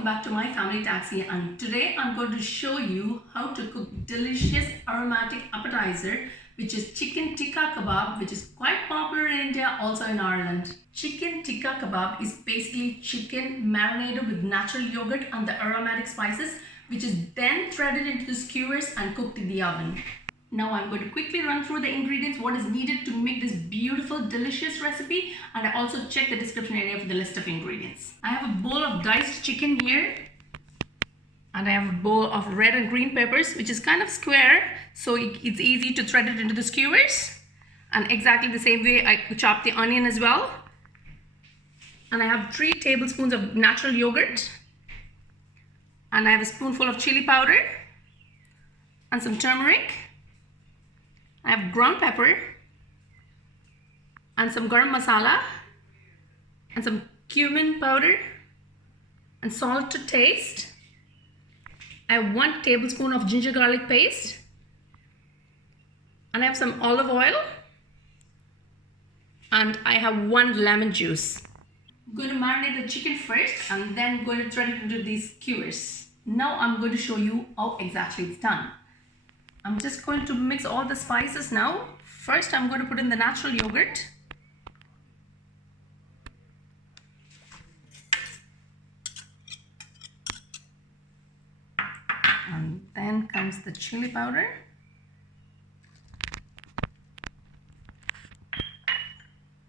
welcome back to My Family Taxi, and today I'm going to show you how to cook delicious aromatic appetizer which is Chicken Tikka Kebab, which is quite popular in India, also in Ireland. Chicken Tikka Kebab is basically chicken marinated with natural yogurt and the aromatic spices, which is then threaded into the skewers and cooked in the oven. Now I'm going to quickly run through the ingredients, what is needed to make this beautiful, delicious recipe, and I also check the description area for the list of ingredients. I have a bowl of diced chicken here, and I have a bowl of red and green peppers, which is kind of square, so it's easy to thread it into the skewers. And exactly the same way I chop the onion as well. And I have 3 tablespoons of natural yogurt, and I have a spoonful of chili powder and some turmeric. I have ground pepper and some Garam Masala and some Cumin powder and salt to taste. I have 1 tablespoon of ginger garlic paste, and I have some olive oil, and I have 1 lemon juice. I'm going to marinate the chicken first and then going to thread it into these skewers. Now I'm going to show you how exactly it's done. I'm just going to mix all the spices now. First, I'm going to put in the natural yogurt. And then comes the chili powder.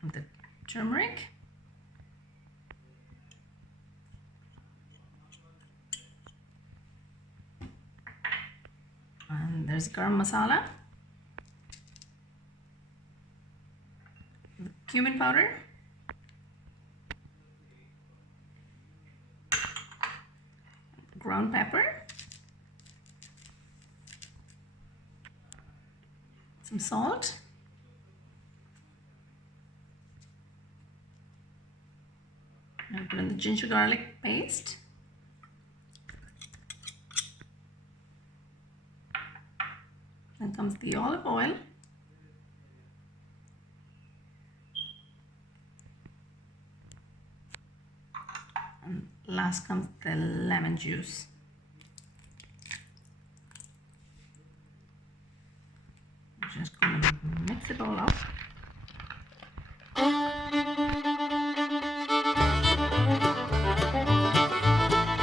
And the turmeric. And there's Garam Masala, the cumin powder, ground pepper, some salt, and put in the ginger garlic paste. Then comes the olive oil. And last comes the lemon juice. I'm just going to mix it all up.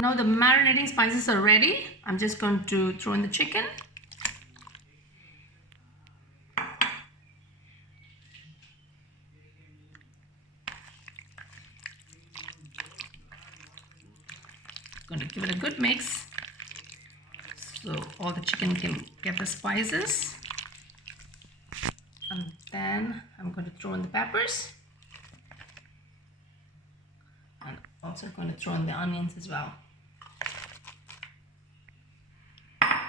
Now the marinating spices are ready. I'm just going to throw in the chicken. Going to give it a good mix so all the chicken can get the spices, and then I'm going to throw in the peppers, and also going to throw in the onions as well. Now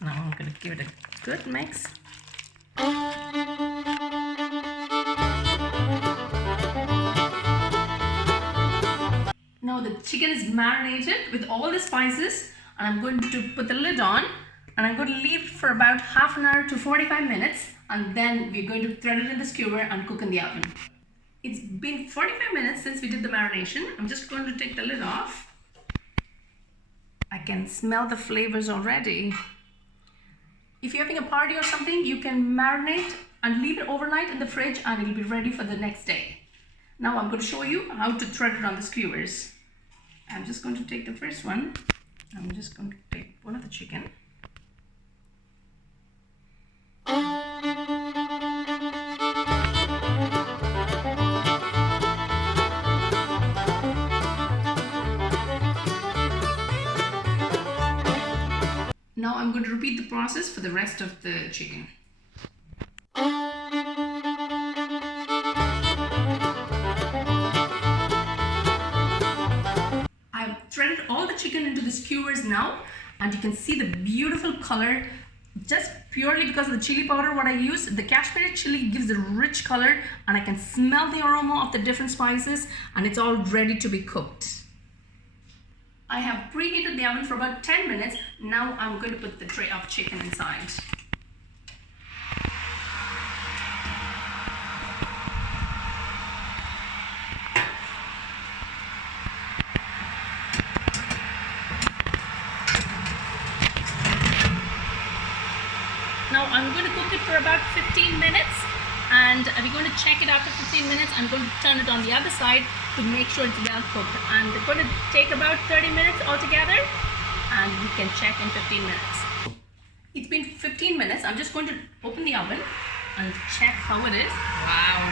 I'm going to give it a good mix. Now the chicken is marinated with all the spices, and I'm going to put the lid on, and I'm going to leave it for about half an hour to 45 minutes, and then we're going to thread it in the skewer and cook in the oven. It's been 45 minutes since we did the marination. I'm just going to take the lid off. I can smell the flavors already. If you're having a party or something, you can marinate and leave it overnight in the fridge, and it'll be ready for the next day. Now I'm going to show you how to thread it on the skewers. I'm just going to take the first one. I'm just going to take one of the chicken. Now I'm going to repeat the process for the rest of the chicken. Threaded all the chicken into the skewers now, and you can see the beautiful color just purely because of the chili powder what I use. The Kashmiri chili gives a rich color, and I can smell the aroma of the different spices, and it's all ready to be cooked. I have preheated the oven for about 10 minutes. Now I'm going to put the tray of chicken inside. I'm going to cook it for about 15 minutes, and we're going to check it after 15 minutes. I'm going to turn it on the other side to make sure it's well cooked, and it's going to take about 30 minutes altogether, and we can check in 15 minutes. It's been 15 minutes. I'm just going to open the oven and check how it is. Wow,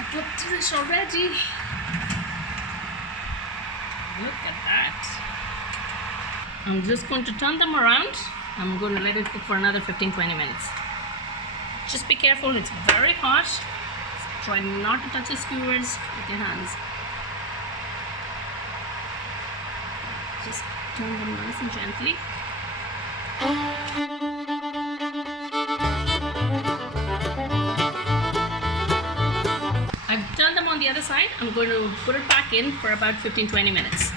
that looks delicious already. Look at that. I'm just going to turn them around. I'm going to let it cook for another 15-20 minutes. Just be careful, it's very hot. Try not to touch the skewers with your hands. Just turn them nice and gently. I've turned them on the other side. I'm going to put it back in for about 15-20 minutes.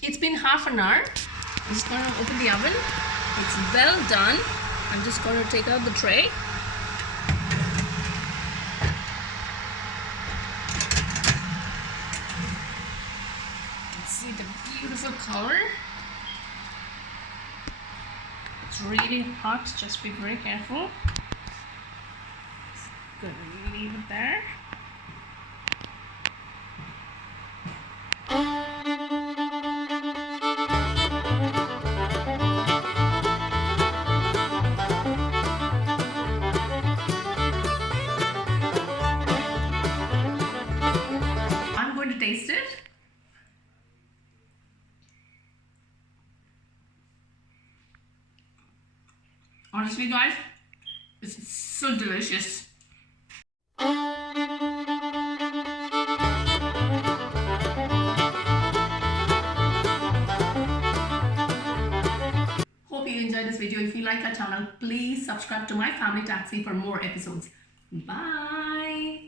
It's been half an hour. I'm just going to open the oven. It's well done. I'm just going to take out the tray. See the beautiful color. It's really hot, just be very careful. Just gonna leave it there. I'm going to taste it. Honestly, guys, it's so delicious. Hope you enjoyed this video. If you like our channel, please subscribe to My Family Taxi for more episodes. Bye.